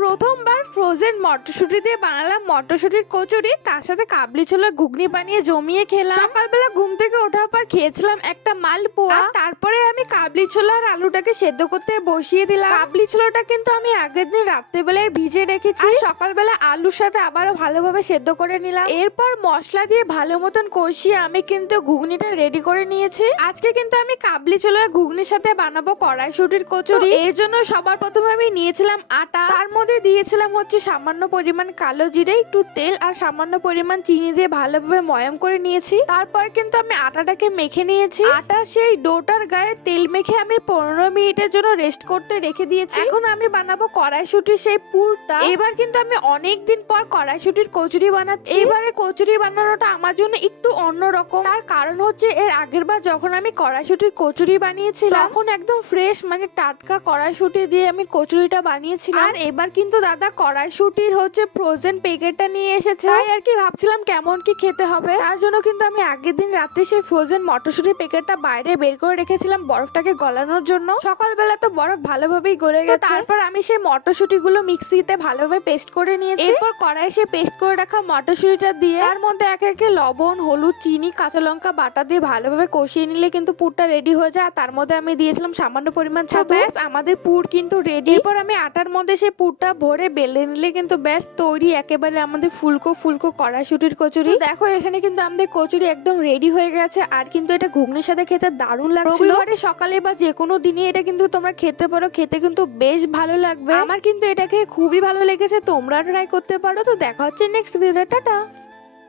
প্রথমবার ফ্রোজেন মটরশুঁটি দিয়ে বানালাম মটরশুঁটির কচুরি, তার সাথে কাবলি ছোলা ঘুগনি বানিয়ে জমিয়ে খেলাম। সকালবেলা ঘুম থেকে ওঠার পর খেয়েছিলাম একটা মালপোয়া। তারপরে আমি কাবলি ছোলা আর আলুটাকে সেদ্ধ করতে বসিয়ে দিলাম। কাবলি ছোলাটা কিন্তু আমি আগের দিন রাত্রেবেলায় ভিজে রেখেছি। সকালবেলা আলুর সাথে আবারও ভালোভাবে সেদ্ধ করে নিলাম। এরপর মশলা দিয়ে ভালো মতন কষিয়ে আমি কিন্তু ঘুগনিটা রেডি করে নিয়েছি। আজকে কিন্তু আমি কাবলি ছোলার ঘুগনির সাথে বানাবো কড়াইশুঁটির কচুরি। এর জন্য সবার প্রথমে আমি নিয়েছিলাম আটা, তার মধ্যে দিয়েছিলাম হচ্ছে সামান্য পরিমাণ কালো জিরে, একটু তেল আর সামান্য পরিমাণ চিনি দিয়ে ভালোভাবে ময়াম করে নিয়েছি। তারপর কিন্তু আমি আটাটাকে মেখে নিয়েছি। আটা সেই ডোটার গায়ে তেল মেখে আমি 15 মিনিটের জন্য রেস্ট করতে রেখে দিয়েছি। এখন আমি বানাবো কড়াইশুঁটির সেই পুরটা। এবার কিন্তু আমি অনেক দিন পর কড়াইশুঁটির কচুরি বানাচ্ছি। এবারে কচুরি বানানোটা আমার জন্য একটু অন্যরকম। তার কারণ হচ্ছে এর আগের বার যখন আমি কড়াইশুঁটির কচুরি বানিয়েছিলাম তখন একদম ফ্রেশ মানে টাটকা কড়াইশুঁটি দিয়ে আমি কচুরিটা বানিয়েছিলাম। আর এবার কিন্তু দাদা কড়াইশুঁটির হচ্ছে ফ্রোজেন প্যাকেটটা নিয়ে এসেছে, তাই আর কি ভাবছিলাম কেমন কি খেতে হবে। তার জন্য কিন্তু আমি আগের দিন রাতে সেই ফ্রোজেন মটরশুঁটির প্যাকেটটা বাইরে বের করে রেখেছিলাম বরফটাকে গলানোর জন্য। সকালবেলা তো বরফ ভালোভাবেই গলে গেছে। তারপর আমি সেই মটরশুঁটি গুলো মিক্সিতে ভালোভাবে পেস্ট করে নিয়েছি। এরপর কড়াই সে পেস্ট করে রাখা মটরশুঁটিটা দিয়ে তার মধ্যে একে একে লবণ, হলুদ, চিনি, কাঁচা লঙ্কা বাটা দিয়ে ভালোভাবে কষিয়ে নিলে কিন্তু পুরটা রেডি হয়ে যায়। তার মধ্যে আমি দিয়েছিলাম সামান্য পরিমাণ ছাতু। ব্যাস আমাদের পুর কিন্তু রেডি। এরপর আমি আটার মধ্যে সেই পুরটা ভরে বেলে নিলে কিন্তু ব্যাস তৈরি একেবারে আমাদের ফুলকো ফুলকো কড়াইশুঁটির কচুরি। দেখো এখানে কিন্তু আমাদের কচুরি একদম রেডি হয়ে গেছে। আর কিন্তু এটা ঘুগনির সাথে খেতে দারুণ লাগছিল। রবিবারে সকালে বা যে কোনো দিনে এটা কিন্তু তোমরা খেতে পারো, খেতে কিন্তু বেশ ভালো লাগবে। আমার কিন্তু এটা খেয়ে খুবই ভালো লেগেছে, তোমরা ট্রাই করতে পারো। তো দেখা হচ্ছে নেক্সট ভিডিও, টাটা।